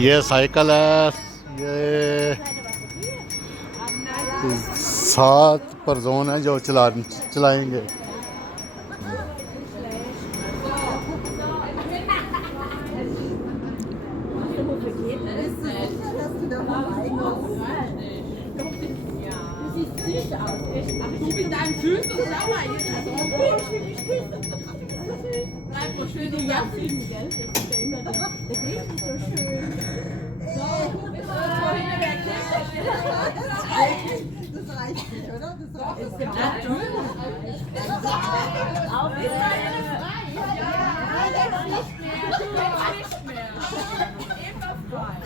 ये साइकिल है। ये 7 पर जोन है जो चलाएंगे। Du mit deinen Füßen sauer jetzt. Bleib mal schön die Jassen, gell? Das ist ja immer der Griffen so schön. So, bis vorhin wer Das reicht nicht, oder? Das reicht ist ja natürlich. Auf jeden Fall frei. Ja, jetzt nicht mehr. Jetzt nicht mehr. Immer frei.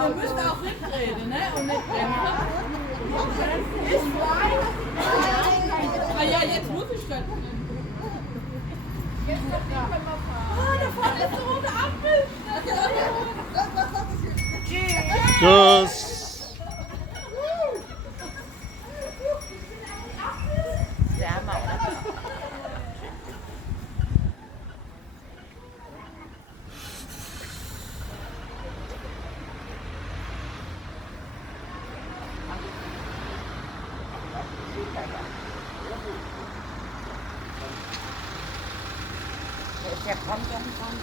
Wir müssen auch mitreden, ne? Und nicht bremsen. Ist frei. Ah ja, jetzt muss ich können. Jetzt noch nicht mehr fahren. Oh, da vorne ist eine rote Ampel. Tschüss. Der kommt ja nicht von